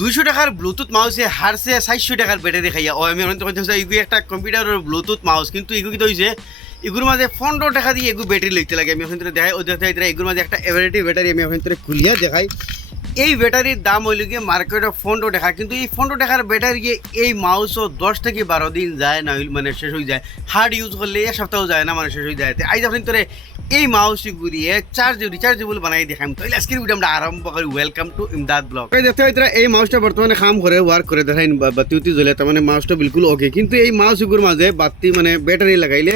200 টাকার ব্লুটুথ মাউসে হারছে 400 টাকার ব্যাটারি খাইয়া ও আমি এগুলো একটা কম্পিউটারের ব্লুটুথ মাউস কিন্তু এগুলো কি হয়েছে এগুলোর মাঝে 15 টাকা দিয়ে এগুলো ব্যাটারি লইতে লাগে আমি এখন দেখাই ও দেখাই এগুলোর মাঝে একটা এভারেটি ব্যাটারি আমি এখন খুলিয়া দেখাই এই ব্যাটারির দাম হইল গিয়ে মার্কেটে 15 টাকা কিন্তু এই 15 টাকার ব্যাটারি এই মাউসও 10 থেকে 12 দিন যায় না মানে শেষ হয়ে যায় হার্ড ইউজ করলে এক সপ্তাহ যায় না মানে শেষ হয়ে যায় আজ আপনি তোরে এই মাউসটি ঘুরিয়ে রিচার্জেবল বানাই দেখাম তো আজকের ভিডিও আমরা আরম্ভ করি ওয়েলকাম টু ইমদাদ ব্লগ দেখতে হয় এই মাউসটা বর্তমানে কাম করে ওয়ার্ক করে দেখাই বাতি উতি জ্বলে তার মানে মাউসটা বিলকুল ওকে কিন্তু এই মাউসগুলোর মাঝে বাতি মানে ব্যাটারি লাগাইলে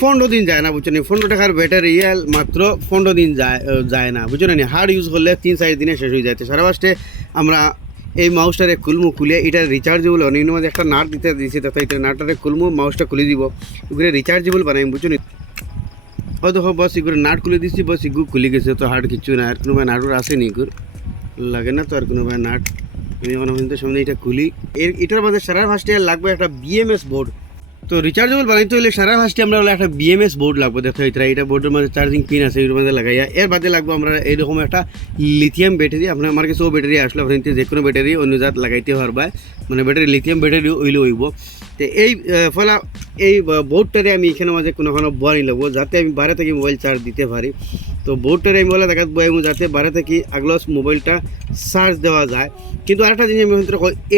15 দিন যায় না বুঝছেন 15 টাকার ব্যাটারি মাত্র 15 দিন যায় না বুঝছেন না হার্ড ইউজ করলে 3-4 দিনে শেষ হয়ে যায় সারা ফার্স্টে আমরা এই মাউসটারে খুলে এটা রিচার্জেবল অন্য মাঝে একটা নাট দিতে দিয়েছি তাতে এটা নাটটারে খুলমু মাউসটা খুলে দিব এগুলো রিচার্জেবল বানাই বুঝছেন ও দেখো বস এগুলো নাট খুলে দিচ্ছি বস এগুলো খুলে গেছে তো হার্ড কিছু না আর কোনো নাটুর আসেনি এগুলো লাগে না তো আর কোনো নাট আমি এখন সামনে এটা খুলি এটার মধ্যে সারা ফার্স্টে লাগবে একটা বিএমএস বোর্ড তো রিচার্জেবল বানাইতে হলে সারা ফার্স্টে আমরা একটা বিএমএস বোর্ড লাগবে দেখো এটা বোর্ডের মধ্যে চার্জিং পিন আছে এর মধ্যে লাগাইয়া এর বাদে লাগবে আমরা এইরকম একটা লিথিয়াম ব্যাটারি আপনার আমার কাছে ও ব্যাটারি আসলে আপনি যে কোনো ব্যাটারি অন্য জাত লাগাইতে পারবা মানে ব্যাটারি লিথিয়াম ব্যাটারি ওইলে হইব তো এই ফলে এই বোর্ডটারে আমি এখানে মাঝে কোনো বয়ানি লাগবো যাতে আমি বাইরে থেকে মোবাইল চার্জ দিতে পারি তো বোর্ডটারে আমি বলে দেখাত বয়াবো যাতে বাইরে থেকে আগলস মোবাইলটা চার্জ দেওয়া যায় কিন্তু আরেকটা জিনিস আমি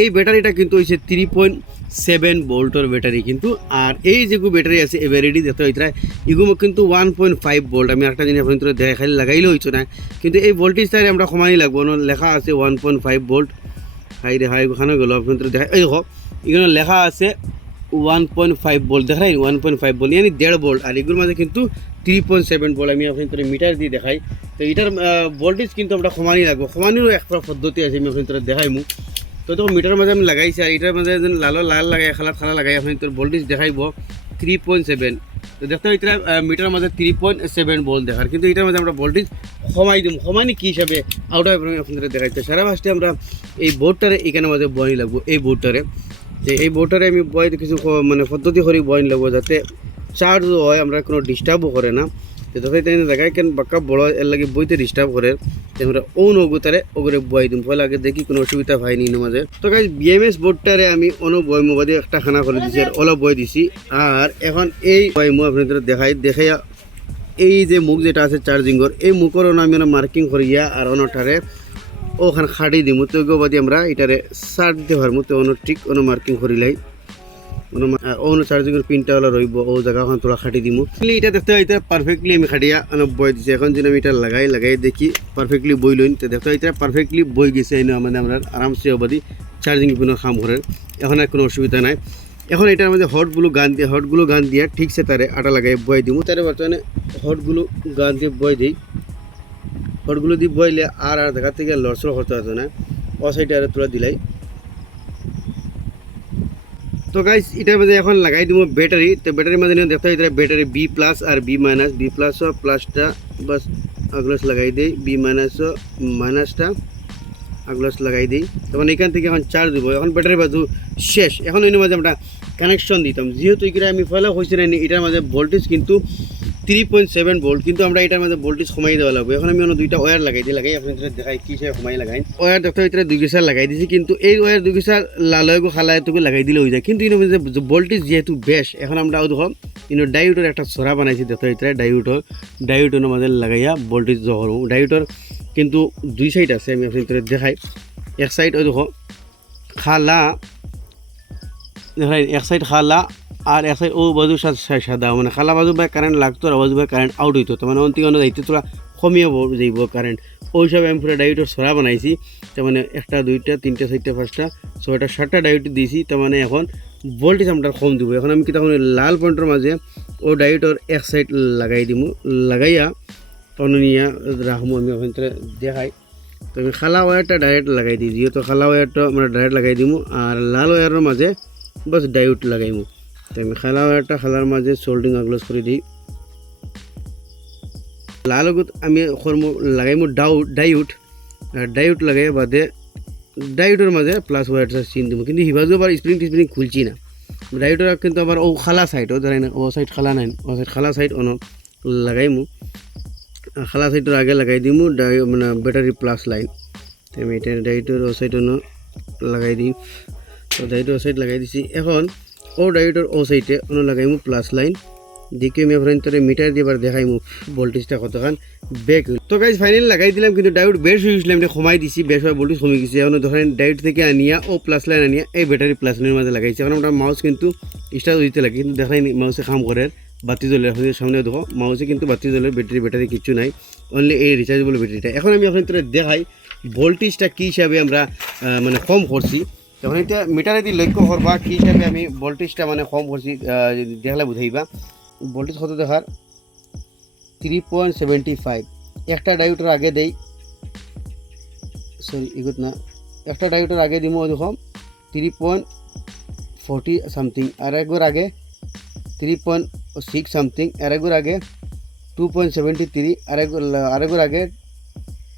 এই ব্যাটারিটা কিন্তু হচ্ছে 3.7 ভোল্টের ব্যাটারি কিন্তু আর এই যেগুলো ব্যাটারি আছে এভারেডি যেতে হইতে এগুলো কিন্তু 1.5 ভোল্ট আমি একটা জিনিস আপনাদের দেখা খালি লাগাইলে হইতো না কিন্তু এই ভোল্টেজটা আমরা কমাই লাগবো লেখা আছে 1.5 ভোল্ট হাই রে হাই ওখানে গেলো আপনাদের দেখা এই হোক এখানে লেখা আছে 1.5 ভোল্ট দেখাই 1.5 ভোল্ট মানে 1.5 ভোল্ট আর এগুলোর মাঝে কিন্তু 3.7 ভোল্ট আমি আপনাদের মিটার দিয়ে দেখাই তো এটার ভোল্টেজ কিন্তু আমরা কমানি লাগবো কমানিরও একটা পদ্ধতি আছে আমি আপনাদের দেখাইমু তো তখন মিটার মাঝে আমি লাগাইছি আর এটার মাঝে লাল লাগাই খালা লাগাই আপনি তোর ভোল্টেজ দেখাইব 3.7 তো দেখতে হয় এটা মিটার মাঝে 3.7 ভোল্ট দেখার কিন্তু এটার মাঝে আমরা ভোল্টেজ কমাই দিব কমানি কী হিসাবে আউট অফ আপনাদের দেখাইতে সারা ফার্স্টে আমরা এই বোর্ডটারে এখানে মাঝে বয়নি লাগবো এই বোর্ডটারে যে এই বোর্ডটারে আমি বয় কিছু মানে পদ্ধতি করে বয়নি লাগবো যাতে চার্জ হয় আমরা কোনো ডিস্টার্বও করে না তো তথায় তাই দেখায় কেন বাক্কা বড় এর লাগে বইতে ডিস্টার্ব করে আমরা অন ওগুতারে ওগুলো বয় দিম ফলে আগে দেখি কোনো অসুবিধা হয়নি মাঝে তো গাইজ বিএমএস বোর্ডটারে আমি অন্য বই মোবাইলে একটা খানা করে দিছি আর অলপ বই দিছি আর এখন এই বই মু আপনাদের দেখাইয়া এই যে মুখ যেটা আছে চার্জিংয়ের এই মুখের আমি মার্কিং করিয়া আর অন্যটারে ওখানে খাটি দিমু তো বাদে আমরা এটারে চার্জ দিতে পারবো তো অন্য ঠিক অন্য মার্কিং করিলাই অন্য চার্জিংয়ের পিনটা হলো রইব ও জায়গাখান তোরা খাটি দিমু এটা দেখতে হয় পারফেক্টলি আমি খাটিয়া বই দিচ্ছি এখন যদি আমি এটা লাগাই দেখি পারফেক্টলি বই লইন তো দেখতে হয় পারফেক্টলি বই গেছে এনে আমাদের আমরা আরামসে অবাদি চার্জিং পিনের কাম করে এখন আর কোনো অসুবিধা নাই এখন এটার মধ্যে হটগুলো গান দিয়ে ঠিকছে তারে আটা লাগাই বই দিমু তারে বর্তমানে হটগুলো গান দিয়ে বই দিই হটগুলো দিয়ে বইলে আর দেখা থেকে লড়সড় করতে হতো না ও সাইডে আর তোরা দিলাই তো গাইস এটার মধ্যে এখন লাগাই দিব ব্যাটারি তো ব্যাটারির মধ্যে দেখতে হয় ব্যাটারি বি প্লাস আর বি প্লাস প্লাসটা বাস আগলস লাগাই দেই বি মাইনাসটা আগলস লাগাই দিই তখন এখান থেকে এখন চার্জ দিব এখন ব্যাটারি বাজু শেষ এখন এর মাঝে আমরা কানেকশন দিতাম যেহেতু এগুলো আমি ফলে হয়েছে না এটার মাঝে ভোল্টেজ কিন্তু 3.7 ভোল্ট কিন্তু আমরা এটার মধ্যে ভোল্টেজ কমাই দেওয়া লাগবে এখন আমি অন্য দুইটা ওয়্যার লাগাই আপনাদের দেখাই কী সে কমাই লাগাই ওয়্যার দেখতে হয় 2 গেসার লাগাই দিয়েছি কিন্তু এই ওয়্যার 2 গেসার লালয়গো খালায়তকে লাগাই দিলে হয়ে যায় কিন্তু এর মধ্যে ভোল্টেজ যেহেতু বেশ এখন আমরা দেখো কিন্তু ডায়োডের একটা ছড়া বানাইছি দেখতে হয় ডায়োডের মধ্যে লাগাইয়া ভোল্টেজ জহর ডায়োডের কিন্তু 2 সাইড আছে আমি আপনাদের দেখাই এক সাইড ওই দেখো খালা দেখাই এক সাইড খালা আর এক সাইড ও বাজু সাদা মানে খালা বাজু বা কারেন্ট লাগতো আর বাজু বা কারেন্ট আউট হইতো তো মানে অন্তিক যাইতে তোরা কমিয়ে যাইব কারেন্ট ওই হিসাবে আমি পুরো ডায়োডের ছড়া বানাইছি তার মানে 1টা 2টা 3টা 4টা 5টা 6টা 7টা ডায়োড দিয়েছি তার মানে এখন ভোল্টেজ আমরা কম দিব এখন আমি কি তখন লাল পয়েন্টের মাঝে ও ডায়োডের এক সাইড লাগাই দিব লাগাইয়া তখন নিয়ে রাখবো আমি ওখানে দেখাই তো আমি খালা ওয়্যারটা ডাইরেক্ট লাগাই দিই যেহেতু খালা ওয়্যারটা আমরা ডাইরেক্ট লাগাই দিব আর লাল ওয়্যারের মাঝে বাস ডায়োড লাগাইমু তো আমি খালা ওয়্যারটা খালার মাঝে সোল্ডিং আগলস করে দিই লাল আমি লাগাইমু ডায়োড লাগাই বাদে ডায়োডের মাঝে প্লাস ওয়্যারটা চিন দিব কিন্তু হিবাজু আবার স্প্রিং খুলছি না ডায়োডের কিন্তু আবার ও খালা সাইড ও ধরেন ও সাইড খালা নাই ও সাইড খালা সাইড অন লাগাইমু খালা সাইডের আগে লাগাই দিমু মানে ব্যাটারি প্লাস লাইন তো আমি এটা ডায়োডের ও সাইড অন লাগাই দিই। তো ডায়োডর ও সাইড লাগাই দিছি। এখন ও ডায়োডর ও সাইডে অন্য লাগাইমু প্লাস লাইন দিকে আমি আপনার মিটার দিয়ে এবার দেখাইমু ভোল্টেজটা কতখান ব্যাক হইল। তো গাইজ ফাইনালি লাগাই দিলাম, কিন্তু ডায়োড বেশ হয়েছিলাম, এটা কমাই দিছি, বেশ হয় ভোল্টেজ কমে গেছে। এখন ধরেন ডায়োড থেকে আনিয়া ও প্লাস লাইন আনিয়া এই ব্যাটারি প্লাস লাইনের মাঝে লাগাইছি। এখন আমরা মাউস কিন্তু স্টার্ট দিতে লাগে, কিন্তু দেখাই মাউসে কাম করে, বাতি জ্বলে। আপনাদের সামনে দেখো মাউসে কিন্তু বাতি জ্বলে, ব্যাটারি কিছু নাই, অনলি এই রিচার্জেবল ব্যাটারিটা। এখন আমি আপনাদের দেখাই ভোল্টেজটা কী হিসাবে আমরা মানে কম করছি। তখন এটা মিটারে দিয়ে লক্ষ্য করবা কী হিসাবে আমি ভোল্টেজটা মানে কম করছি, দেখলে বুঝাইবা। ভোল্টেজ কত দেখার 3.75। একটা ডায়োডের আগে দেই, সরি এগুত না, একটা ডায়োডের আগে দিব দেখো 3.40 সামথিং, আর একবার আগে 3.6 সামথিং, আর একবার আগে 2.73, আরেকবার আগে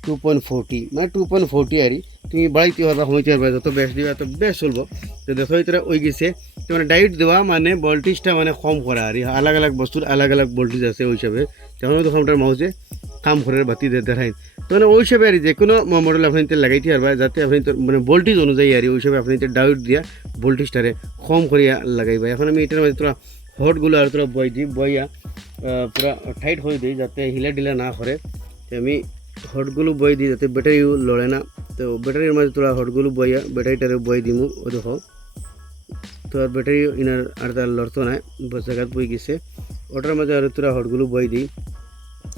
2.40, মানে 2.40 আরই। তুমি বাড়াইতে পারবা, কমাইতে পারবা, যত বেশ দিবা তত বেশ চলবো। তো দেখো এটা ওই গেছে। তো মানে ডায়োড দেওয়া মানে ভোল্টেজটা মানে কম করা আর আলাগ আলাগ বস্তুর আলাগ আলাগ ভোল্টেজ আছে ওই হিসাবে। তখন তখন আপনার মাউসে কাম করে বাতি দেখাই। তো মানে ওই হিসাবে আর যে কোনো মডেল আপনি লাগাইতে পারবা, যাতে আপনি মানে ভোল্টেজ অনুযায়ী আর ওই হিসাবে আপনি ডায়োড দিয়া ভোল্টেজটারে কম করিয়া লাগাইবা। এখন আমি এটার মধ্যে তোরা হটগুলো আর তোরা বই দিই, বইয়া পুরা টাইট হয়ে দিই যাতে হিলা ডিলা না করে। তো আমি হটগুলো বই দিই যাতে ব্যাটারিও লড়ে না। তো ব্যাটারির মাঝে তোরা হটগুলো বইয়া ব্যাটারিটারে বই দিমু, ও দেখো তো আর ব্যাটারি ইনার আর তার লড়তো না, জায়গাত বই গেছে। ওটার মাঝে আর তোরা হটগুলো বই দিই,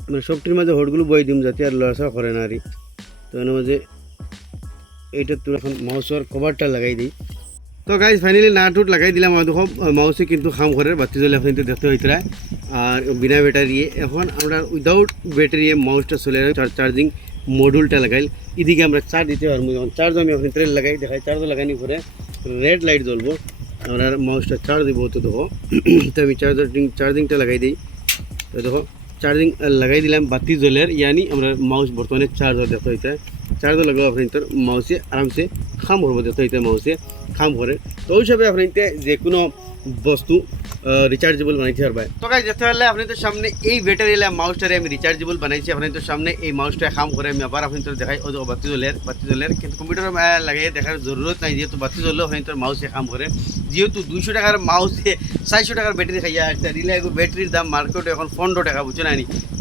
মানে সবটির মাঝে হটগুলো বই দিম যাতে আর লড়াচড়া করে না আরই। তো এর মাঝে এইটা তোরা এখন মাউসের কভারটা লাগাই দিই। তো গাইজ ফাইনালি নাটুট লাগাই দিলাম। দেখো মাউসে কিন্তু কাম করে, বাতি জ্বলে আপনি দেখতে হইতে আর বিনা ব্যাটারি। এখন আমরা উইদাউট ব্যাটারি মাউসটা চলে চার্জিং মডুলটা লাগাইল, এদিকে আমরা চার্জ দিতে পারবো। যখন চার্জ আমি আপনি ট্রেন লাগাই দেখাই, চার্জ লাগানি পরে রেড লাইট জ্বলবো, আমরা মাউসটা চার্জ দিব। তো দেখো তো আমি চার্জিংটা লাগাই দিই। তো দেখো চার্জিং লাগাই দিলাম, বাতি জ্বলের, ইয়ানি আমরা মাউস বর্তমানে চার্জ দেখতে হইতে। চার্জ লাগাবো আপনি তোর মাউসে আরামসে কাম করবো, দেখতে হইতে মাউসে কাম করে। তো ওই হিসাবে আপনি যে কোনো বস্তু রিচার্জেবল বানাইতে পারবেন। তো গাইজ যেতে হলে আপনাদের সামনে এই ব্যাটারি মাউসটারে আমি রিচার্জেবল বানাইছি। আপনাদের সামনে এই মাউসটা কাম করে আমি আবার আপনাদের দেখাই। ও বাতি জ্বলের কিন্তু কম্পিউটার লাগিয়ে দেখার জরুরত নাই, যেহেতু বাতি জ্বললেও আপনাদের মাউসে কাম করে। যেহেতু 200 টাকার মাউসে 400 টাকার ব্যাটারি খাইয়া আসছে, রিলে ব্যাটারির দাম মার্কেটে এখন 15 টাকা, বুঝছো না?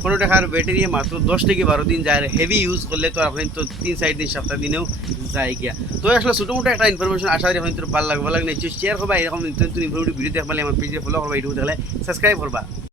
15 টাকার ব্যাটারি মাত্র 10 থেকে 12 দিন যায়। হেভি ইউজ করলে তো আপনি তো 3-4 দিন সপ্তাহ দিনেও যায় গিয়া। তো আসলে ছোটো মোটো একটা ইনফরমেশন আশা করি আপনাদের ভালো লাগবে, নিশ্চয়ই শেয়ার করবা। এরকম নতুন ইনফরমেটিভ ভিডিও দেখলে আমার পেজে ফলো করবা, ইউটিউব দেখলে সাবস্ক্রাইব করবা।